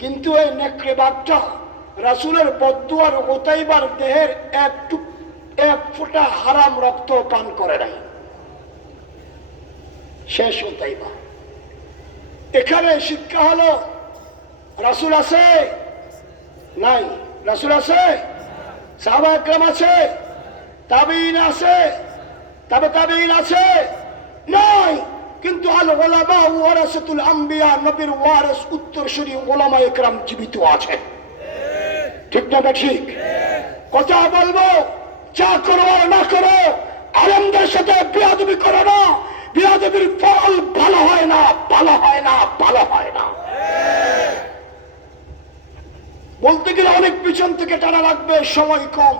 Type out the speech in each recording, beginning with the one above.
কিন্তু এই নেকড়ে বাঘটা রাসূলের বদদুয়ার ওতাইবার দেহের এক ফোঁটা হারাম রক্ত পান করে নাই। শেষ ওতাইবা। এখানে শিক্ষা হলো রাসূল আছে নাই? রাসূল আছে, সাহাবা একরাম আছে, তাবেঈন আছে, তাবেঈন আছে নাই? কিন্তু আল উলামা ওয়ারাসাতুল আম্বিয়া, নবীর ওয়ারিস উত্তরসূরি উলামা একরাম জীবিত আছে। ঠিক না ঠিক? কথা বলবো, যা করো আর না করো, আলেমদের সাথে বেয়াদবি করো না। বেয়াদবির ফল ভালো হয় না, ভালো হয় না, ভালো হয় না। বলতে গেলে অনেক পিছন থেকে টানা লাগবে, সময় কম।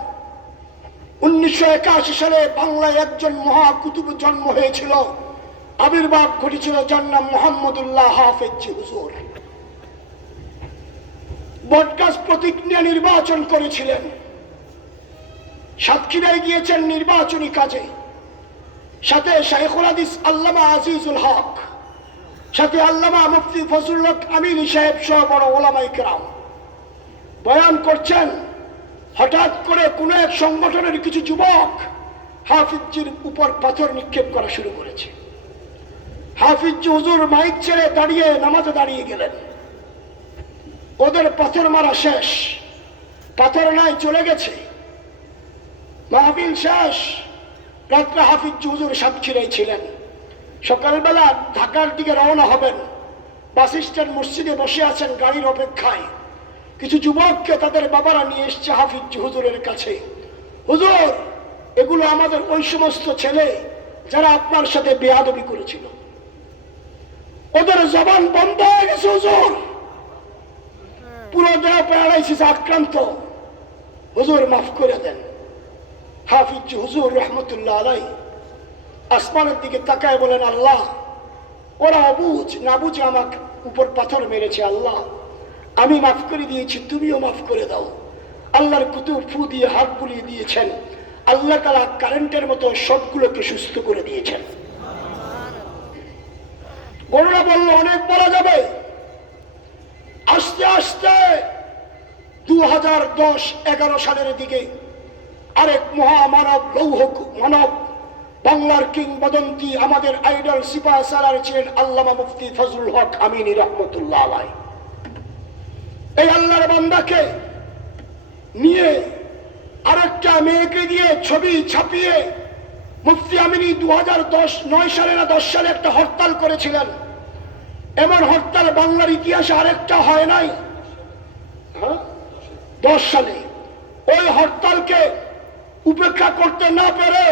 1981 সালে বাংলায় একজন মহাকুতুব জন্ম হয়েছিল, আবির্ভাব ঘটেছিল, যার নাম মুহাম্মদুল্লাহ হাফেজ হুজুর। বটগাছ প্রতিজ্ঞা নির্বাচন করেছিলেন, সাতক্ষীরায় গিয়েছেন নির্বাচনী কাজে, সাথে শাইখুল হাদিস আল্লামা আজিজুল হক, সাথে আল্লামা মুফতি ফজলুল হক আমিনী সাহেব সহ বড় ওলামায়ে কেরাম বয়ান করছেন। হঠাৎ করে কোন এক সংগঠনের কিছু যুবক হাফিজজির উপর পাথর নিক্ষেপ করা শুরু করেছে। হাফিজজি হুজুর মাইক ছেড়ে দাঁড়িয়ে নামাজে দাঁড়িয়ে গেলেন। ওদের পাথর মারা শেষ, পাথর নাই, চলে গেছে, মাহফিল শেষ। রাত্রে হাফিজজি হুজুর সাতক্ষীরায় ছিলেন। সকালবেলা ঢাকার দিকে রওনা হবেন, বাস স্ট্যান্ড মসজিদে বসে আছেন গাড়ির অপেক্ষায়। কিছু যুবককে তাদের বাবারা নিয়ে এসছে হাফিজজি হুজুরের কাছে। হুজুর, এগুলো আমাদের ওই সমস্ত ছেলে যারা আপনার সাথে বেয়াদবি করেছিল, ওদের জবান বন্ধ হয়ে গেছে হুজুর, পুরো দেহ প্যারালাইসিস আক্রান্ত, হুজুর মাফ করে দেন। হাফিজজি হুজুর রহমতুল্লাহ আলাইহি আসমানের দিকে তাকায় বলেন, আল্লাহ, ওরা অবুঝ না বুঝে আমার উপর পাথর মেরেছে, আল্লাহ আমি মাফ করে দিয়েছি, তুমিও মাফ করে দাও। আল্লাহর কুতুব ফু দিয়ে হাত বুলিয়ে দিয়েছেন, আল্লাহ তাআলা কারেন্টের মতো সবগুলোকে সুস্থ করে দিয়েছেন। গণনা বলল অনেক বলা যাবে। আস্তে আস্তে 2010-11 সালের দিকে আরেক মহামানব, লৌহ মানব, বাংলার কিংবদন্তি, আমাদের আইডল সিপাহ সালার ছিলেন আল্লামা মুফতি ফজলুল হক আমিনী রহমতুল্লাহ আলাইহি। এই আল্লাহর বান্দাকে নিয়ে আরেকটা মেয়েকে দিয়ে ছবি ছাপিয়ে মুফতি আমিনী 2009 সালে না 10 সালে একটা হরতাল করেছিলেন। এমন হরতাল বাংলার ইতিহাসে আরেকটা হয় নাই। 10 সালে ওই হরতালকে উপেক্ষা করতে না পেরে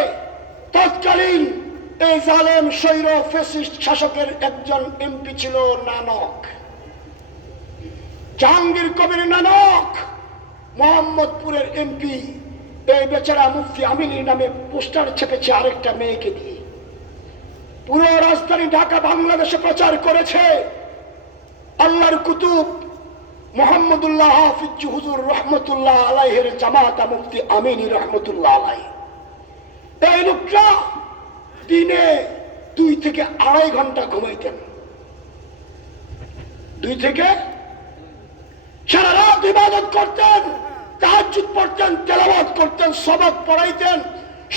তৎকালীন এই জালেম স্বৈর ফ্যাসিস্ট শাসকের একজন এমপি ছিল নানক, জাহাঙ্গীর কবির নানক, মোহাম্মদপুরের এমপি। এই বেচারা মুফতি আমিনীর নামে পোস্টার ছেপেছে আরেকটা মেয়েকে দিয়ে, পুরো রাজধানী ঢাকা বাংলাদেশে প্রচার করেছে। আল্লাহর কুতুব মুহাম্মদুল্লাহ হাফিজ হুজুর রহমতুল্লাহ আলাইহির জামাতা মুফতি আমিনী রহমতুল্লাহ আলাইহি। এই লোকটা দিনে 2 থেকে 2.5 ঘন্টা ঘুমাইতেন, 2 থেকে সারা রাত ইবাদত করতেন, তাহাজ্জুদ পড়তেন, তেলাওয়াত করতেন, সবক পড়াইতেন।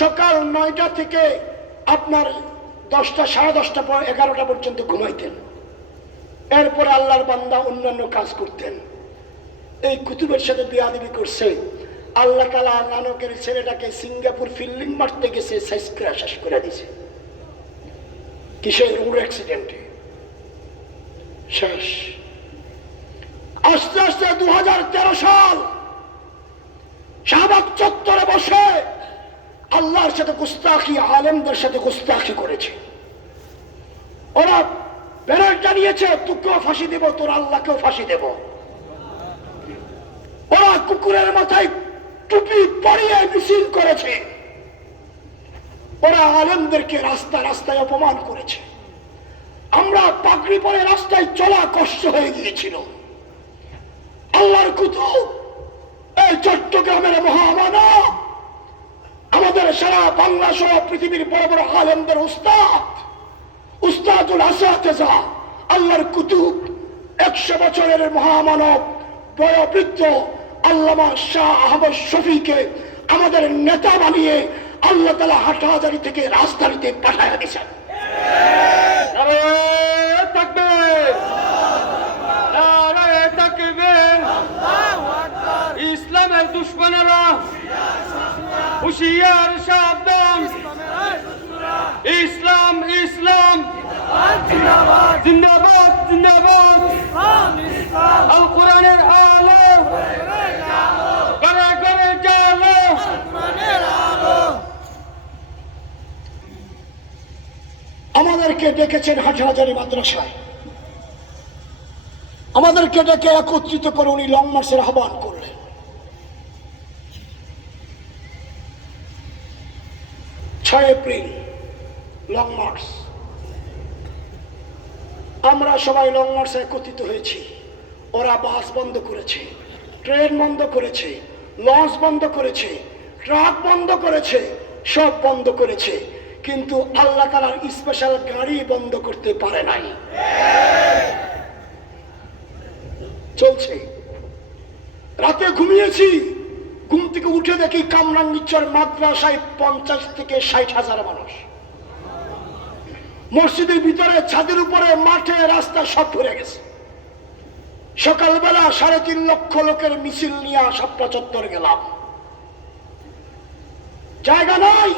সকাল 9টা থেকে আপনার 10টা, 10:30 পর 11টা পর্যন্ত ঘুমাইতেন। এরপরে আল্লাহর বান্দা অন্যান্য কাজ করতেন। এই কুতুবের সাথে বেয়াদবি করছে। আল্লাহ তাআলা নানকের ছেলেটাকে সিঙ্গাপুর ফিল্ডিং মারতে গেছে, শেষ করে দিছে। কিসের? রোড অ্যাক্সিডেন্টে শেষ। আস্তে আস্তে 2013 সাল শাহবাগ চত্বরে বসে আল্লাহর সাথে গুস্তাখি, আলেমদের সাথে গুস্তাখি করেছে। ওরা ব্যানার জানিয়েছে, তোকেও ফাঁসি দেব, তোর আল্লাহকেও ফাঁসি দেব। ওরা কুকুরের মাথায় টুপি পরিয়ে মিছিল করেছে। ওরা আলেমদেরকে রাস্তায় অপমান করেছে। আমরা পাগড়ি পরে রাস্তায় চলা কষ্ট হয়ে গিয়েছিল। আল্লাহর কুতুব এই চট্টগ্রামের মহামানব, আমাদের সারা বাংলা সহ পৃথিবীর বড় বড় আলেমদের উস্তাদুল আসাতেজা, আল্লাহর কুতুব 100 বছরের মহামানব বয়োবৃদ্ধ আল্লামা শাহ আহমদ শফীকে আমাদের নেতা বানিয়ে আল্লাহ তাআলা হাটহাজারী থেকে রাজধানীতে পাঠায়া দিয়েছেন। নারায়ে তাকবীর, নারায়ে তাকবীর। ইসলামের দুশমনেরা হুঁশিয়ার সাবধান। ইসলাম ইসলাম জিন্দাবাদ জিন্দাবাদ। আল কোরআনের আলো ঘরে ঘরে জ্বালো। আমাদেরকে ডেকেছেন হাটহাজারী মাদ্রাসায়, আমাদেরকে ডেকে একত্রিত করে উনি লং মার্চের আহ্বান করলেন। 6 এপ্রিল লং মার্চ। আমরা সবাই লং মার্চে একত্রিত হয়েছি। ওরা বাস বন্ধ করেছে, ট্রেন বন্ধ করেছে, লঞ্চ বন্ধ করেছে, ট্রাক বন্ধ করেছে, সব বন্ধ করেছে, কিন্তু আল্লাহ তাআলার স্পেশাল গাড়ি বন্ধ করতে পারে নাই। চলছে। রাতে ঘুমিয়েছি, ঘুম থেকে উঠে দেখি কামরাঙ্গীরচর মাদ্রাসায় 50 থেকে 60,000 মানুষ। মসজিদের ভিতরে, ছাদের উপরে, মাঠে, রাস্তা সব ভরে গেছে। সকালবেলা 3.5 লক্ষ লোকের মিছিল নিয়ে শাপলা চত্বর গেলাম, জায়গা নাই।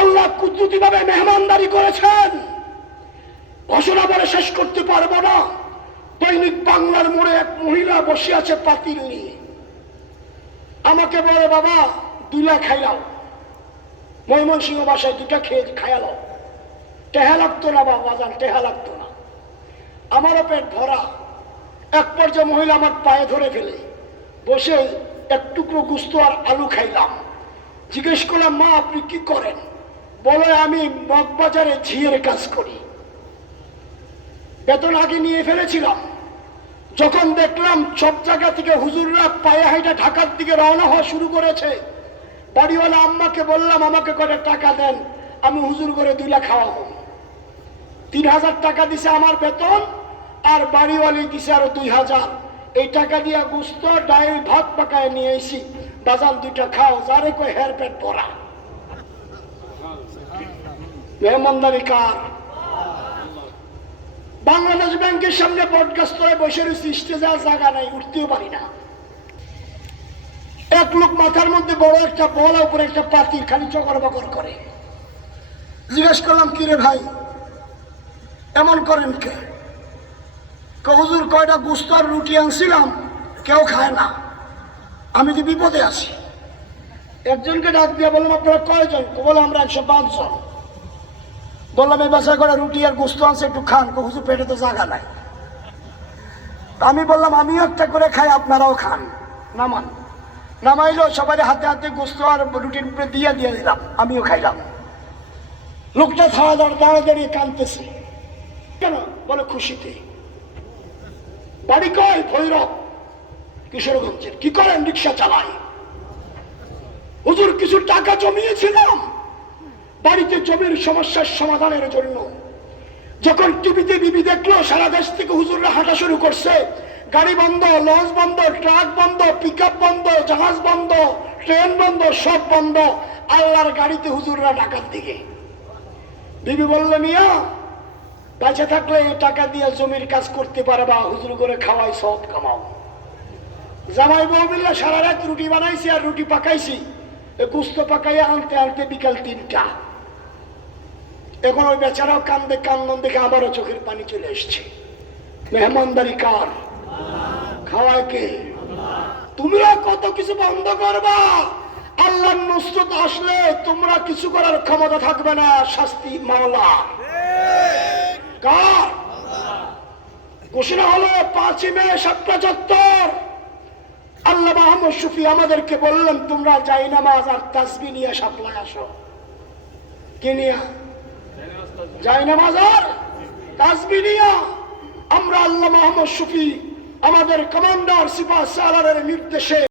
আল্লাহ কুদরতি ভাবে মেহমানদারি করেছেন, ঘোষণা বলে শেষ করতে পারবো না। দৈনিক বাংলার মোড়ে এক মহিলা বসে আছে পাতিল নিয়ে, আমাকে বলে বাবা 2 লাখ খাইলাও। ময়মনসিংহ বাসায় 2টা খেয়ে খাইয়ালো, টেহা লাগতো না বাবা, বাজান টেহা লাগতো না। আমারও পেট ভরা। এক পর্যায়ে মহিলা আমার পায়ে ধরে ফেলে, বসে এক টুকরো গুস্ত আর আলু খাইলাম। জিজ্ঞেস করলাম মা আপনি কি করেন? বলে আমি মগবাজারে ঝিয়ের কাজ করি, বেতন আগে নিয়ে ফেলেছিলাম। যখন দেখলাম সব জায়গা থেকে হুজুররা পায়ে হাইটা ঢাকার দিকে রওনা হওয়া শুরু করেছে, বাড়িওয়ালা আম্মাকে বললাম আমাকে করে টাকা দেন, আমি হুজুর করে 2 লাখ খাওয়াবো। 3,000 টাকা দিছে আমার বেতন, আর বাড়িওয়ালি দিছে আরো 2,000। এই টাকা দিয়া গুস্ত ডাইল ভাত পাকায় নিয়ে এসি, বাজান 2টা খাও, যারে কই হের পেট ভরা। মেহমানদারি কার? বাংলাদেশ ব্যাংকের সামনে বটগাছতলায় বসে রয়েছি, স্টেজে জায়গা নাই, উঠতেও পারি না। এক লোক মাথার মধ্যে বড় একটা বলা, উপরে একটা পাতিল, খালি চকর বকর করে। জিজ্ঞেস করলাম কিরে ভাই এমন করেন কে? হুজুর কয়টা গুস্ত আর রুটি আনছিলাম, কেউ খায় না, আমি তো বিপদে আছি। একজনকে ডাক দিয়ে বললাম আপনারা কয়জন? বললাম আমরা 105 জন। বললাম এই বাসায় করে রুটি আর গুস্ত আনছে, একটু খান। হুজুর পেটে তো জায়গা নাই। আমি বললাম আমিও একটা করে খাই, আপনারাও খান, নামান। নামাইলো, সবাই হাতে হাতে গুস্ত আর রুটির উপরে দিয়ে দিলাম, আমিও খাইলাম। লোকটা দাঁড়িয়ে দাঁড়িয়ে কাঁদতেছে। কেন? বলে খুশিতে। বাড়ি কয়? ভৈরব, কিশোরগঞ্জের। কি করেন? রিক্সা চালাই। হুজুর কিছু টাকা জমিয়েছিলাম বাড়িতে জমির সমস্যার সমাধানের জন্য। যখন টিভিতে বিবি দেখলো সারা দেশ থেকে হুজুররা হাঁটা শুরু করছে, গাড়ি বন্ধ, লঞ্চ বন্ধ, ট্রাক বন্ধ, পিকআপ বন্ধ, জাহাজ বন্ধ, ট্রেন বন্ধ, সব বন্ধ, আল্লাহর গাড়িতে হুজুররা ঢাকার দিকে। বিবি বললো মিয়া বেঁচে থাকলে এই টাকা দিয়ে জমির কাজ করতে পারবা, হুজুর করে খাওয়াই সব কামাও। জামাই বউ মিল্লা সারা রাত রুটি বানাইছি আর রুটি পাকাইছি, গুস্ত পাকাইয়া আনতে আনতে বিকাল 3টা। এখন ওই বেচারাও কান্দে, কান্দন দেখে আবারও চোখের পানি চলে এসছে। মেহমানদারি কার? খাওয়ায় কে? তোমরা কত কিছু বন্ধ করবা, আল্লাহর নুসরত আসলে তোমরা কিছু করার ক্ষমতা থাকবে না, শাস্তি মাওলা কার? ঘোষণা হলো 5 মে শাপলা চত্বর। আল্লামা আহমদ শফী আমাদেরকে বললেন তোমরা জায়নামাজ আর তাসবিহ নিয়ে শাপলায় আসো। কি নিয়ে? জায়নামাজ আর তাসবিহ নিয়ে। আমরা আল্লামা আহমদ শফী আমাদের কমান্ডার সিপাহ সালারের নির্দেশে